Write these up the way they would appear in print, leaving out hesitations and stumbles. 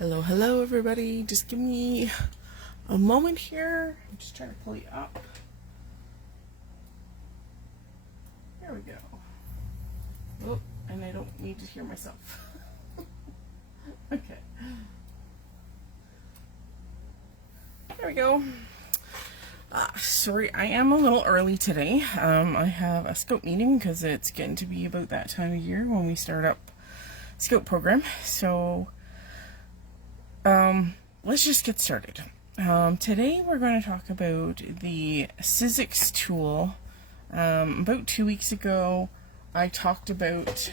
Hello, hello everybody. Just give me a moment here. I'm just trying to pull you up. There we go. Oh, and I don't need to hear myself. Okay. There we go. Sorry, I am a little early today. I have a scout meeting because it's getting to be about that time of year when we start up scout program. So let's just get started. Today we're going to talk about the Sizzix tool. About 2 weeks ago I talked about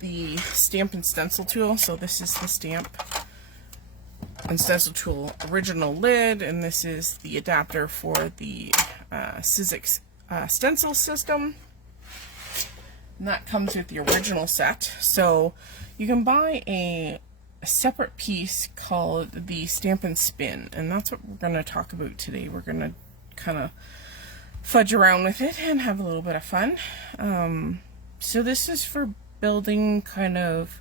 the stamp and stencil tool. So this is the stamp and stencil tool original lid, and this is the adapter for the Sizzix stencil system, and that comes with the original set. So you can buy a separate piece called the stamp and spin, and that's what we're going to talk about today. We're going to kind of fudge around with it and have a little bit of fun. So this is for building kind of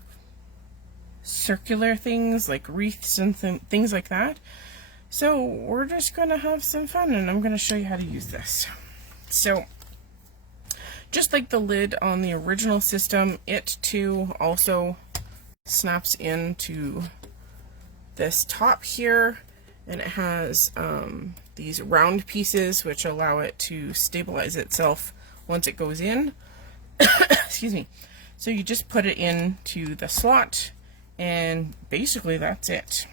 circular things like wreaths and things like that. So we're just going to have some fun, and I'm going to show you how to use this. So just like the lid on the original system, it too also snaps into this top here, and it has these round pieces which allow it to stabilize itself once it goes in. Excuse me. So you just put it into the slot, and basically that's it.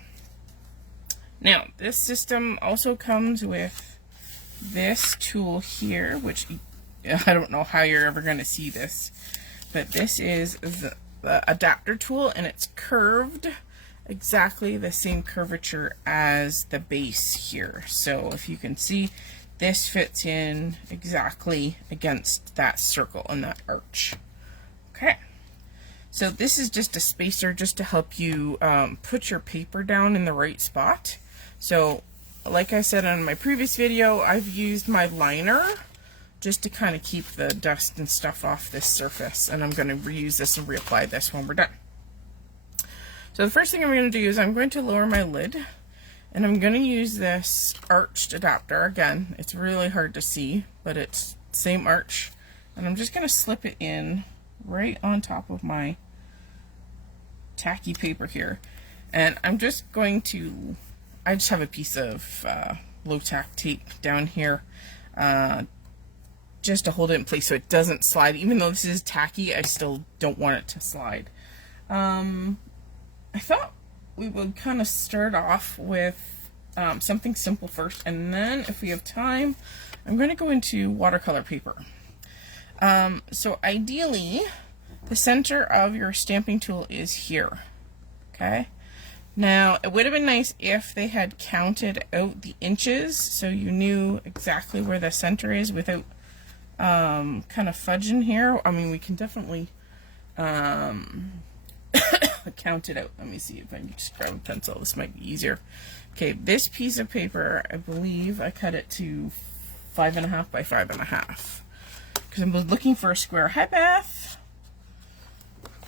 Now this system also comes with this tool here, which I don't know how you're ever going to see this, but this is the adapter tool, and it's curved exactly the same curvature as the base here. So if you can see, this fits in exactly against that circle and that arch. Okay, so this is just a spacer just to help you put your paper down in the right spot. So like I said in my previous video, I've used my liner just to kind of keep the dust and stuff off this surface, and I'm going to reuse this and reapply this when we're done. So the first thing I'm going to do is I'm going to lower my lid, and I'm going to use this arched adapter. Again, it's really hard to see, but it's the same arch, and I'm just going to slip it in right on top of my tacky paper here. And I'm just going to, I just have a piece of low tack tape down here just to hold it in place so it doesn't slide. Even though this is tacky, I still don't want it to slide. I thought we would kind of start off with something simple first, and then if we have time, I'm going to go into watercolor paper. So ideally, the center of your stamping tool is here. Okay. Now, it would have been nice if they had counted out the inches so you knew exactly where the center is without kind of fudging here. I mean, we can definitely count it out. Let me see if I can just grab a pencil. This might be easier. Okay, this piece of paper, I believe I cut it to 5.5 by 5.5 because I'm looking for a square. Hi, Beth.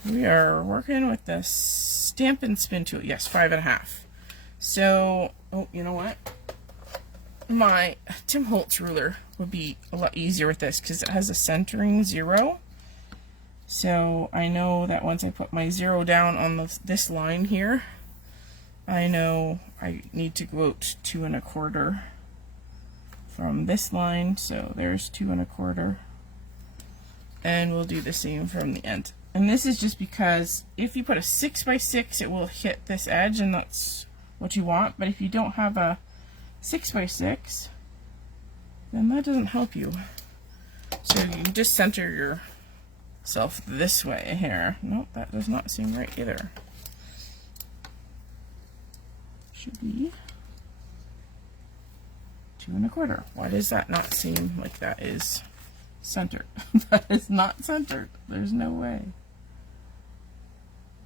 We are working with the stamp and spin tool. Yes, 5.5. So, oh, you know what? My Tim Holtz ruler would be a lot easier with this because it has a centering 0. So I know that once I put my 0 down on this line here, I know I need to go out 2 1/4 from this line. So there's 2 1/4, and we'll do the same from the end. And this is just because if you put a 6 by 6, it will hit this edge, and that's what you want. But if you don't have a 6 by 6, then that doesn't help you. So you just center yourself this way here. Nope, that does not seem right either. Should be 2 1/4. Why does that not seem like that is centered? That is not centered. There's no way.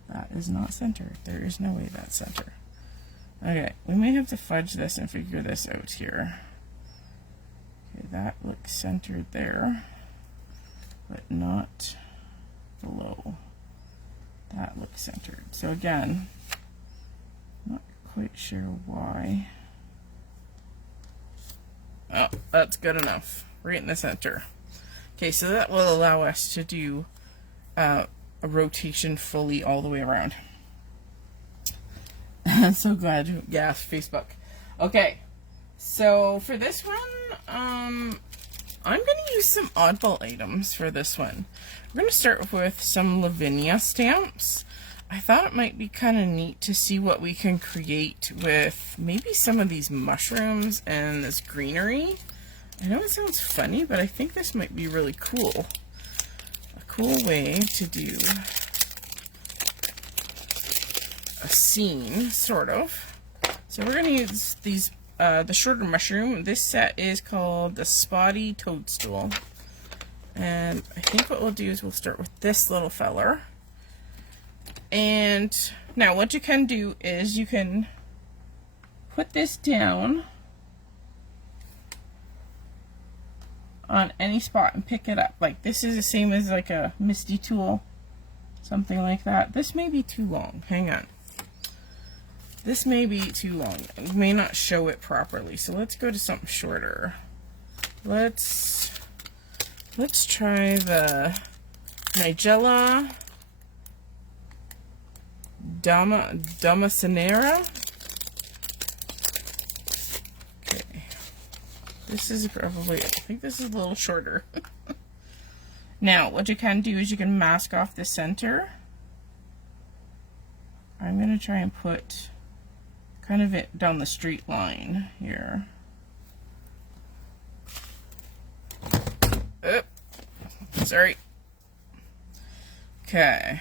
That is not centered. There is no way that's centered. Okay, we may have to fudge this and figure this out here. Okay, that looks centered there, but not below. That looks centered. So again, quite sure why. Oh, that's good enough. Right in the center. Okay, so that will allow us to do a rotation fully all the way around. So glad. Yeah, Facebook. Okay, so for this one, I'm going to use some oddball items for this one. We're going to start with some Lavinia stamps. I thought it might be kind of neat to see what we can create with maybe some of these mushrooms and this greenery. I know it sounds funny, but I think this might be really cool. A cool way to do a scene, sort of. So we're going to use these, the shorter mushroom. This set is called the Spotty Toadstool. And I think what we'll do is we'll start with this little feller. And now what you can do is you can put this down on any spot and pick it up. Like this is the same as like a Misty tool, something like that. This may be too long. Hang on. This may be too long. It may not show it properly. So let's go to something shorter. Let's try the Nigella Damascenera. Okay. This is probably, I think this is a little shorter. Now, what you can do is you can mask off the center. I'm going to try and put kind of it down the straight line here. Oh, sorry. Okay.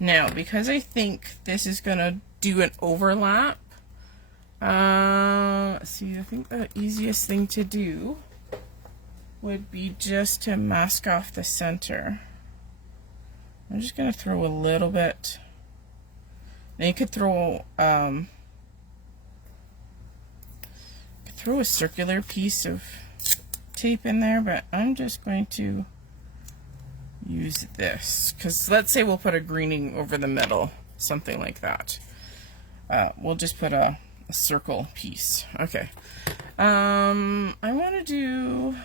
Now, because I think this is going to do an overlap, see, I think the easiest thing to do would be just to mask off the center. I'm just going to throw a little bit. Now you could throw a circular piece of tape in there, but I'm just going to use this, because let's say we'll put a greening over the middle, something like that. We'll just put a circle piece. Okay. I want to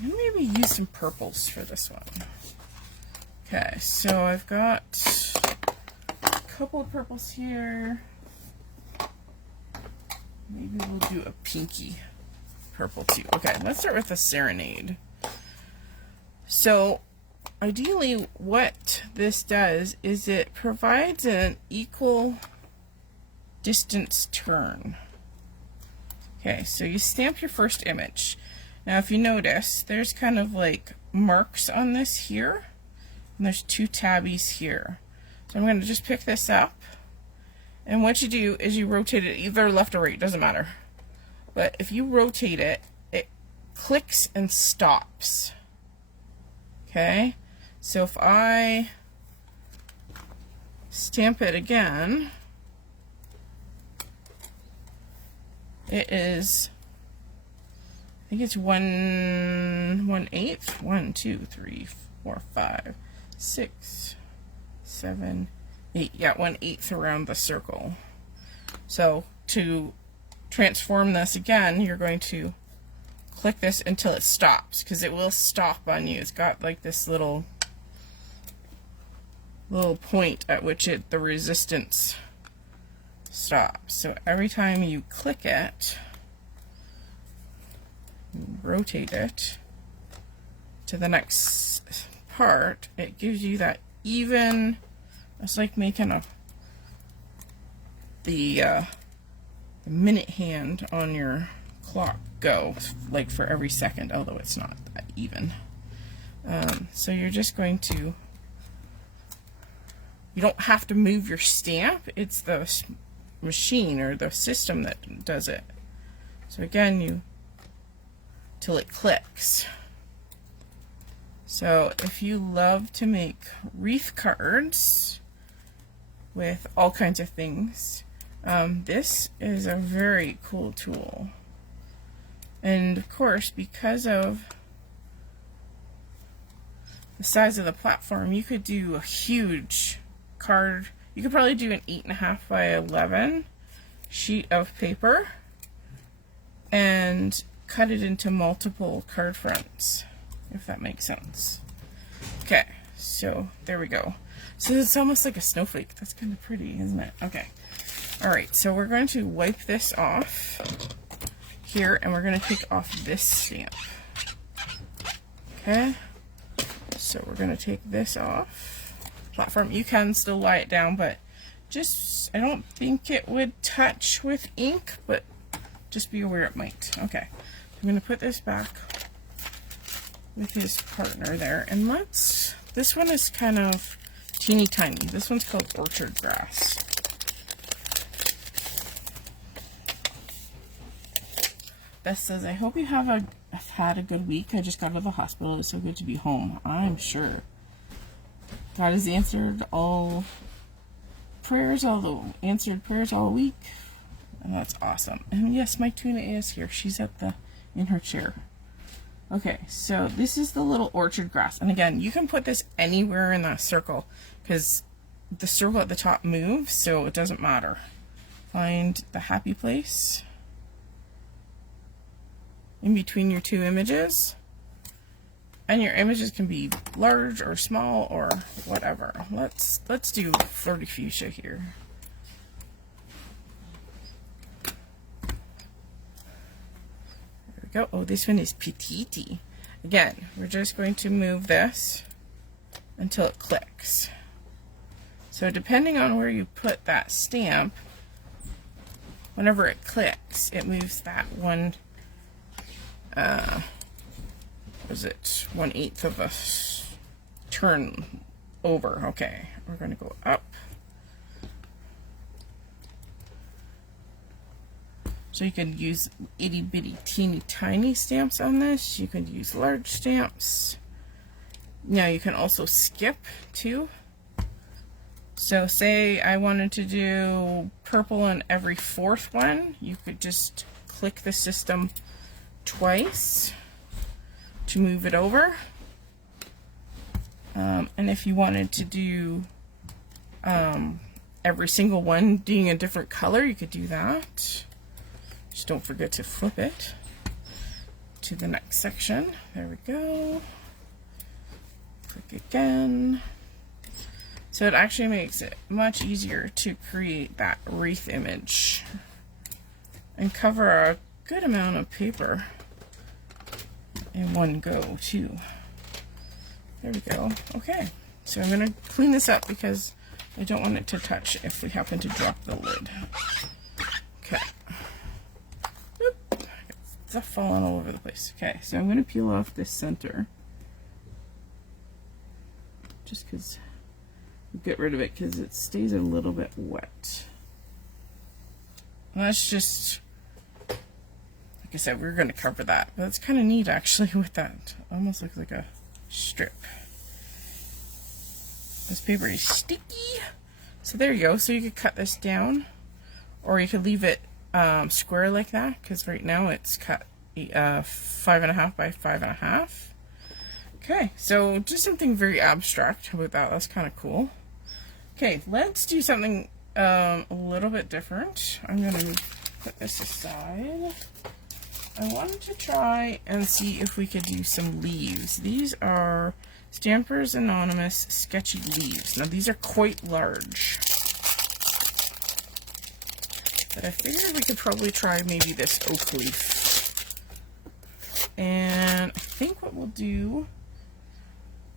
maybe use some purples for this one. Okay, so I've got a couple of purples here. Maybe we'll do a pinky purple too. Okay, let's start with the Serenade. So ideally what this does is it provides an equal distance turn. Okay, so you stamp your first image. Now if you notice, there's kind of like marks on this here, and there's two tabbies here. So I'm going to just pick this up, and what you do is you rotate it either left or right, doesn't matter. But if you rotate it, it clicks and stops. Okay, so if I stamp it again, it is, I think it's 1/8. 1, 2, 3, 4, 5, 6, 7, 8. Yeah, 1/8 around the circle. So to transform this again, you're going to click this until it stops, because it will stop on you. It's got like this little point at which the resistance stops. So every time you click it, you rotate it to the next part, it gives you that even, it's like making the minute hand on your clock go, like for every second, although it's not that even. So you're just going to, you don't have to move your stamp, it's the machine or the system that does it. So again, till it clicks. So if you love to make wreath cards with all kinds of things, this is a very cool tool. And of course, because of the size of the platform, you could do a huge card You could probably do an 8.5 by 11 sheet of paper and cut it into multiple card fronts, if that makes sense. Okay, so there we go. So it's almost like a snowflake. That's kind of pretty, isn't it? Okay. All right, so we're going to wipe this off here, and we're going to take off this stamp. Okay, so we're going to take this off platform. You can still lie it down, but just, I don't think it would touch with ink, but just be aware it might. Okay, I'm going to put this back with his partner there, and this one is kind of teeny tiny. This one's called Orchard Grass. Beth says, I hope you have had a good week. I just got out of the hospital. It's so good to be home. I'm sure. God has answered all prayers, answered prayers all week. And that's awesome. And yes, my tuna is here. She's in her chair. Okay, so this is the little orchard grass. And again, you can put this anywhere in that circle because the circle at the top moves, so it doesn't matter. Find the happy place in between your two images, and your images can be large or small or whatever. Let's do Flirty Fuchsia here. There we go. Oh, this one is Petite. Again, we're just going to move this until it clicks. So depending on where you put that stamp, whenever it clicks, it moves that one. Was it 1/8 of a turn over? Okay, we're going to go up. So you could use itty bitty teeny tiny stamps on this. You could use large stamps. Now you can also skip too. So say I wanted to do purple on every 4th one, you could just click the system twice to move it over. And if you wanted to do every single one being a different color, you could do that. Just don't forget to flip it to the next section. There we go. Click again. So it actually makes it much easier to create that wreath image and cover a good amount of paper in one go too. There we go. Okay, so I'm going to clean this up because I don't want it to touch if we happen to drop the lid. Okay. Oop. Stuff falling all over the place. Okay, so I'm going to peel off this center just because get rid of it because it stays a little bit wet. And that's just, like I said, we're going to cover that, but it's kind of neat actually with that. Almost looks like a strip. This paper is sticky. So there you go. So you could cut this down, or you could leave it square like that, because right now it's cut 5.5 by 5.5. Okay, so just something very abstract. How about that? That's kind of cool. Okay, let's do something a little bit different. I'm going to put this aside. I wanted to try and see if we could do some leaves. These are Stampers Anonymous Sketchy Leaves. Now these are quite large, but I figured we could probably try maybe this oak leaf. And I think what we'll do,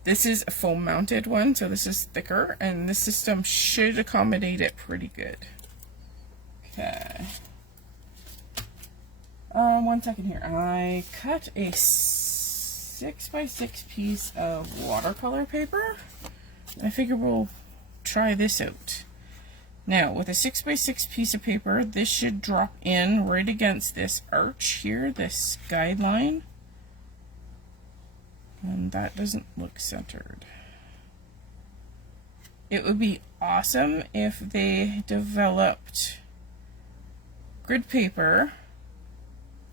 this is a foam mounted one, so this is thicker, and this system should accommodate it pretty good. Okay. 1 second here. I cut a 6x6 piece of watercolor paper. I figure we'll try this out. Now, with a 6x6 piece of paper, this should drop in right against this arch here, this guideline. And that doesn't look centered. It would be awesome if they developed grid paper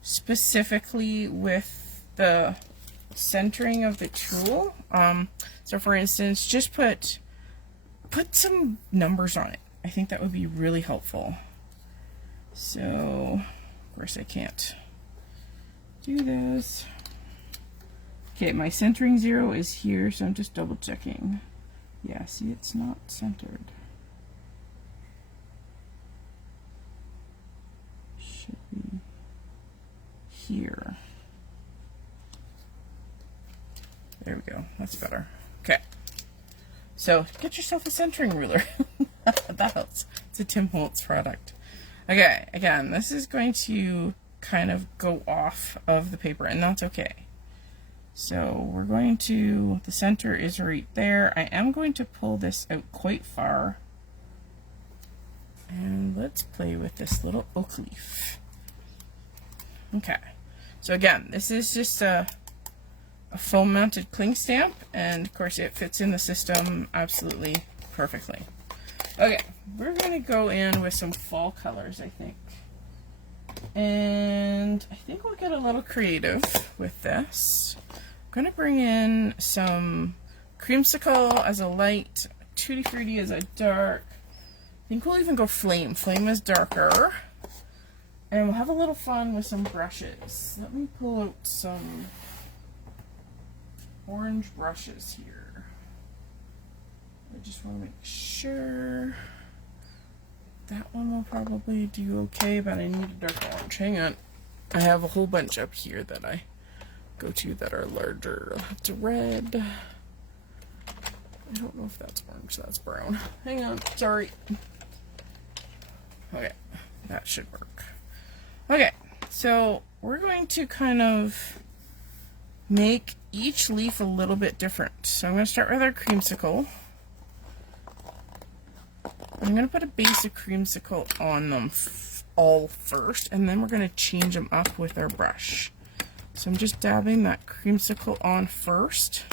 specifically with the centering of the tool. So for instance, just put put some numbers on it. I think that would be really helpful. So, of course I can't do this. Okay, my centering 0 is here, so I'm just double checking. Yeah, see, it's not centered. Should be here. There we go, that's better. Okay, so get yourself a centering ruler. That helps. It's a Tim Holtz product. Okay, again, this is going to kind of go off of the paper, and that's okay. So we're going to, the center is right there. I am going to pull this out quite far. And let's play with this little oak leaf. Okay, so again, this is just a foam mounted cling stamp, and of course it fits in the system absolutely perfectly. Okay, we're going to go in with some fall colors, I think. And I think we'll get a little creative with this. I'm going to bring in some creamsicle as a light, tutti frutti as a dark. I think we'll even go flame. Flame is darker. And we'll have a little fun with some brushes. Let me pull out some orange brushes here. I just want to make sure. That one will probably do okay, but I need a dark orange. Hang on. I have a whole bunch up here that I go to that are larger. It's red. I don't know if that's orange, that's brown. Hang on, sorry. Okay, that should work. Okay, so we're going to kind of make each leaf a little bit different. So I'm going to start with our creamsicle. I'm going to put a base of creamsicle on them all first, and then we're going to change them up with our brush. So I'm just dabbing that creamsicle on first,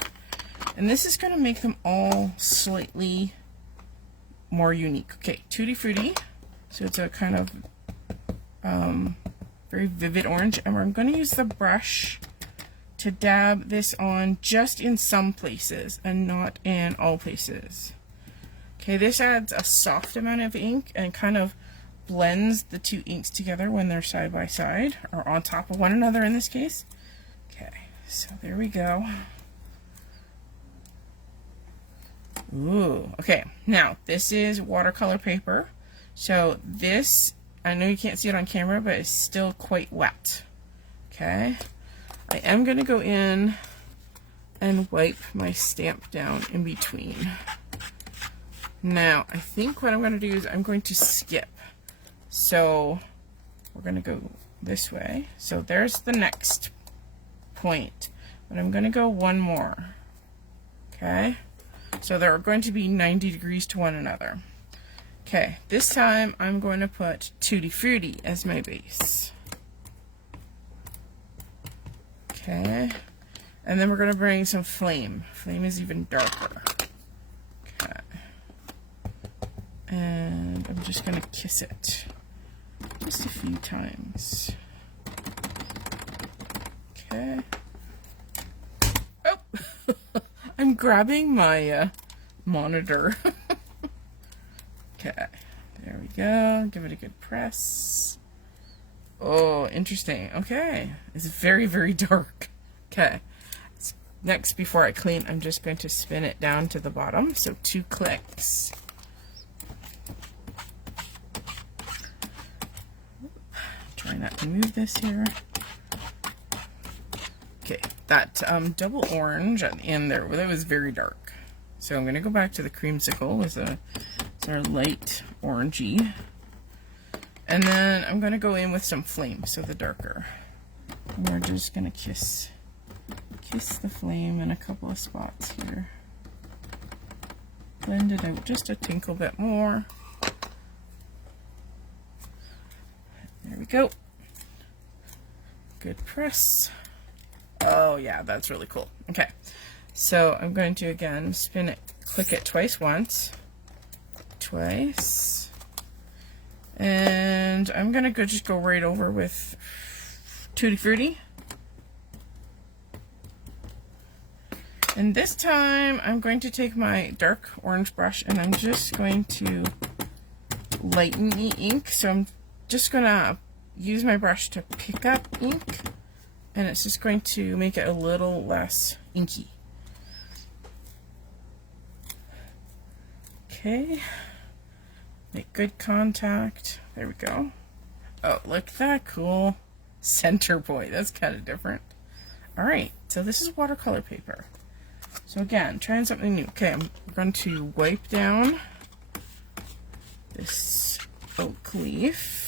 and this is going to make them all slightly more unique. Okay, tutti frutti, so it's a kind of very vivid orange, and I'm going to use the brush to dab this on just in some places and not in all places. Okay, this adds a soft amount of ink and kind of blends the two inks together when they're side by side, or on top of one another in this case. Okay, so there we go. Ooh, okay, now this is watercolor paper. So this, I know you can't see it on camera, but it's still quite wet. Okay, I am going to go in and wipe my stamp down in between. Now, I think what I'm going to do is I'm going to skip. So we're going to go this way. So there's the next point, but I'm going to go one more. Okay, so they're going to be 90 degrees to one another. Okay, this time I'm going to put Tutti Frutti as my base. Okay, and then we're going to bring some Flame. Flame is even darker. Okay, and I'm just going to kiss it just a few times. Okay. Oh, I'm grabbing my monitor. Okay, there we go. Give it a good press. Oh, interesting. Okay, it's very, very dark. Okay, next, before I clean, I'm just going to spin it down to the bottom. So 2 clicks. Try not to move this here. Okay, that double orange at the end there, well, that was very dark. So I'm going to go back to the creamsicle as our light orangey. And then I'm going to go in with some Flame, so the darker. And we're just going to kiss the Flame in a couple of spots here. Blend it out just a tinkle bit more. There we go. Good press. Oh yeah, that's really cool. Okay, so I'm going to again spin it, click it twice once, twice, and I'm gonna just go right over with Tutti Frutti. And this time I'm going to take my dark orange brush and I'm just going to lighten the ink. So I'm just going to use my brush to pick up ink, and it's just going to make it a little less inky. Okay, make good contact. There we go. Oh, look at that cool center point. That's kind of different. All right, so this is watercolor paper. So again, trying something new. Okay, I'm going to wipe down this oak leaf.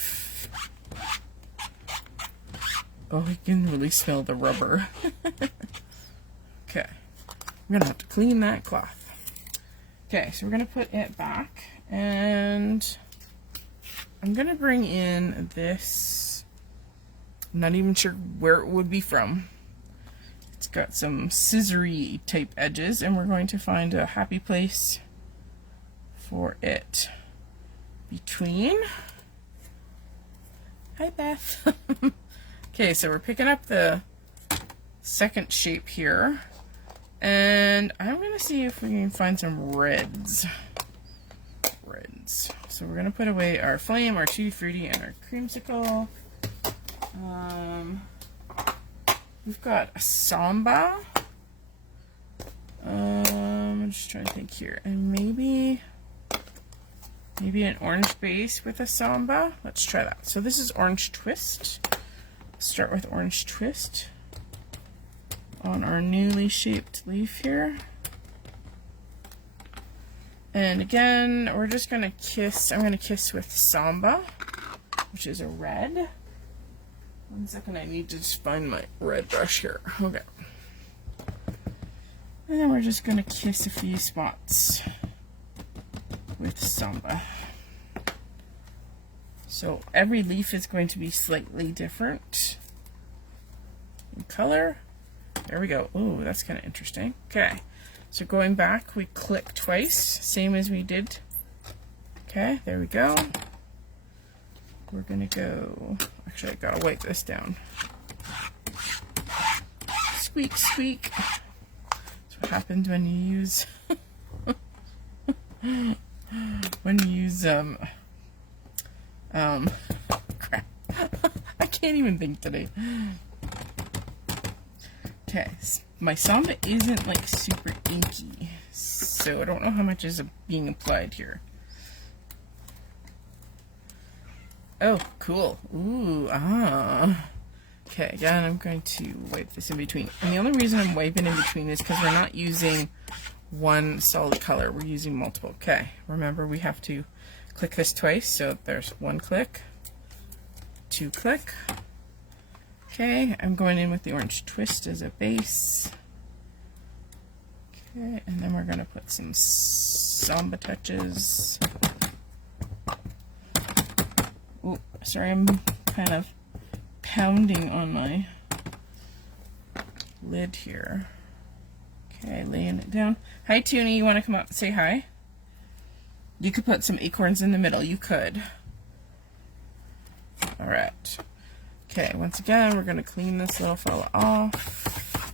Oh, I can really smell the rubber. Okay, I'm gonna have to clean that cloth. Okay, so we're gonna put it back, and I'm gonna bring in this, I'm not even sure where it would be from. It's got some scissory type edges, and we're going to find a happy place for it between. Hi, Beth. Okay, so we're picking up the second shape here, and I'm going to see if we can find some reds. So we're going to put away our flame, our Tutti Frutti, and our creamsicle. We've got a samba. I'm just trying to think here, and maybe an orange base with a samba. Let's try that. So this is orange twist. Start with orange twist on our newly shaped leaf here. And again, we're just gonna kiss, I'm gonna kiss with samba, which is a red. 1 second, I need to just find my red brush here. Okay. And then we're just gonna kiss a few spots with samba. So every leaf is going to be slightly different in color. There we go. Ooh, that's kind of interesting. Okay, so going back, we click twice, same as we did. Okay, there we go. We're gonna go, actually I gotta wipe this down. Squeak, squeak. That's what happens when you use, crap. I can't even think today. Okay, my samba isn't like super inky, so I don't know how much is being applied here. Oh, cool. Ooh, ah. Okay, again, I'm going to wipe this in between. And the only reason I'm wiping in between is because we're not using one solid color. We're using multiple. Okay, remember we have to click this twice. So there's 1 click, 2 click. Okay, I'm going in with the orange twist as a base. Okay, and then we're going to put some samba touches. Oh, sorry, I'm kind of pounding on my lid here. Okay, laying it down. Hi, Toonie, you want to come up and say hi? You could put some acorns in the middle. You could. All right. Okay, once again, we're going to clean this little fella off.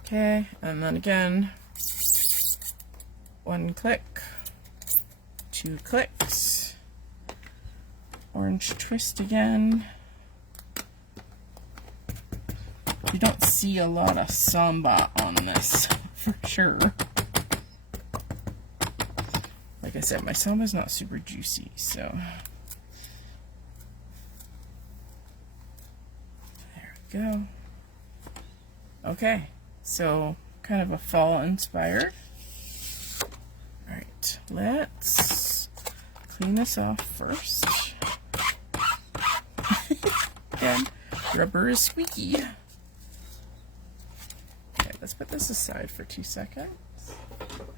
Okay, and then again, 1 click. 2 clicks, orange twist again. You don't see a lot of samba on this, for sure. Like I said, my samba's not super juicy, so. There we go. Okay, so kind of a fall inspired. Alright, let's clean this off first. Again, rubber is squeaky. Okay, let's put this aside for 2 seconds.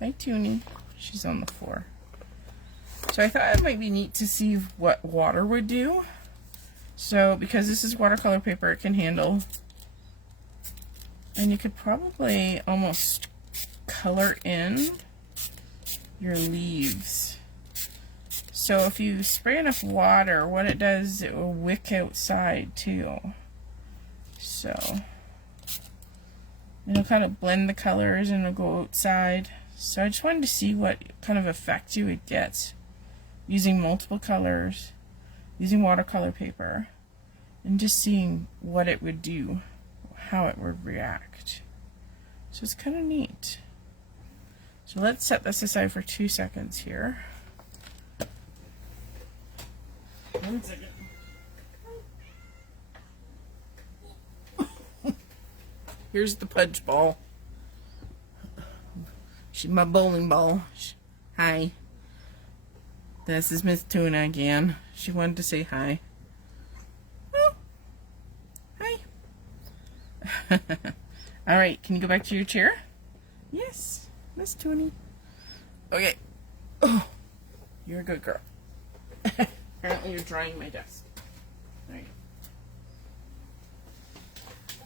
Hi, Toonie. She's on the floor. So I thought it might be neat to see what water would do. So, because this is watercolor paper, it can handle. And you could probably almost color in your leaves. So if you spray enough water, what it does, it will wick outside too. So And it'll kind of blend the colors and it'll go outside. So I just wanted to see what kind of effect you would get using multiple colors, using watercolor paper, and just seeing what it would do, how it would react. So it's kind of neat. So let's set this aside for 2 seconds here. 1 second. Here's the pudge ball. She's my bowling ball. Hi. This is Miss Tuna again. She wanted to say hi. Oh. Hi. Alright, can you go back to your chair? Yes, Miss Toonie. Okay. Oh, you're a good girl. Apparently you're drying my desk. Alright.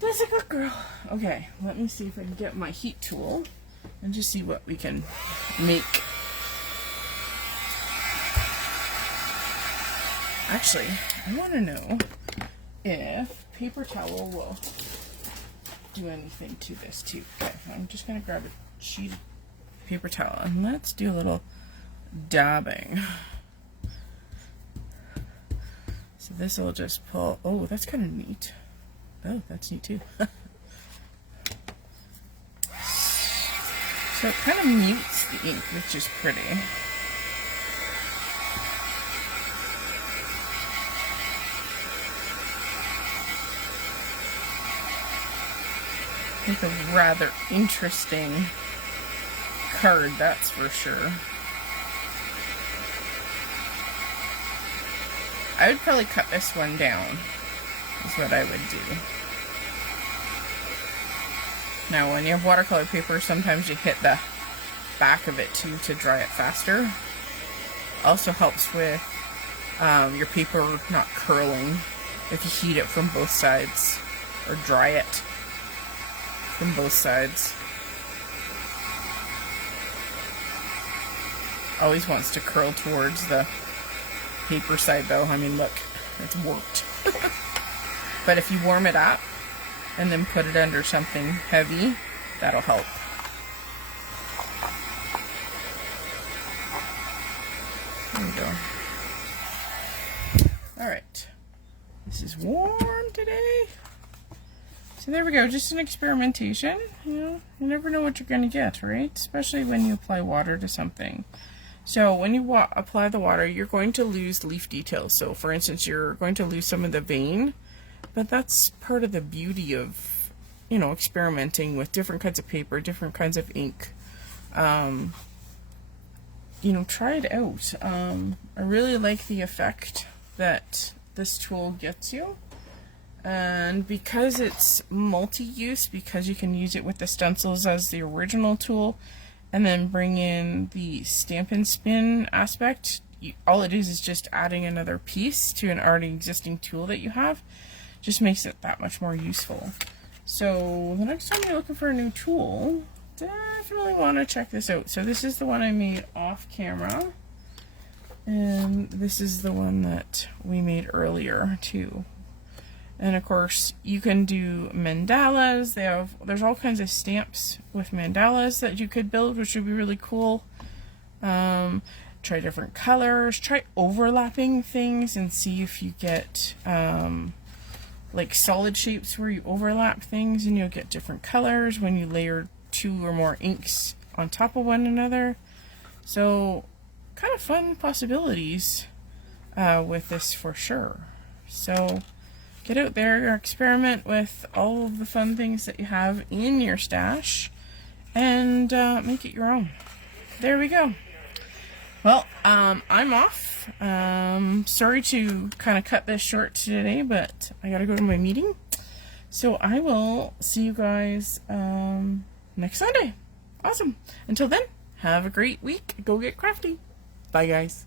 That's a good girl. Okay, let me see if I can get my heat tool and just see what we can make. Actually, I want to know if paper towel will do anything to this too. Okay, I'm just going to grab a sheet of paper towel and let's do a little dabbing. So this will just pull. Oh, that's kind of neat. Oh, that's neat too. So it kind of mutes the ink, which is pretty. Make a rather interesting card, that's for sure. I would probably cut this one down, is what I would do. Now, when you have watercolor paper, sometimes you hit the back of it too to dry it faster. Also helps with your paper not curling if you heat it from both sides or dry it from both sides. Always wants to curl towards the paper side though. I mean, look, it's warped. But if you warm it up and then put it under something heavy, that'll help. There we go. Alright. This is warm today. So there we go, just an experimentation. You know, you never know what you're going to get, right? Especially when you apply water to something. So when you apply the water, you're going to lose leaf details. So for instance, you're going to lose some of the vein, but that's part of the beauty of, you know, experimenting with different kinds of paper, different kinds of ink. You know, try it out. I really like the effect that this tool gets you. And because it's multi-use, because you can use it with the stencils as the original tool, and then bring in the stamp and spin aspect, all it is just adding another piece to an already existing tool that you have. Just makes it that much more useful. So the next time you're looking for a new tool, definitely want to check this out. So this is the one I made off camera, and this is the one that we made earlier too. And of course, you can do mandalas. There's all kinds of stamps with mandalas that you could build, which would be really cool. Try different colors. Try overlapping things and see if you get like solid shapes where you overlap things, and you'll get different colors when you layer 2 or more inks on top of one another. So kind of fun possibilities with this for sure. So get out there, experiment with all of the fun things that you have in your stash, and make it your own. There we go. Well, I'm off. Sorry to kind of cut this short today, but I gotta go to my meeting. So I will see you guys next Sunday. Awesome. Until then, have a great week. Go get crafty. Bye, guys.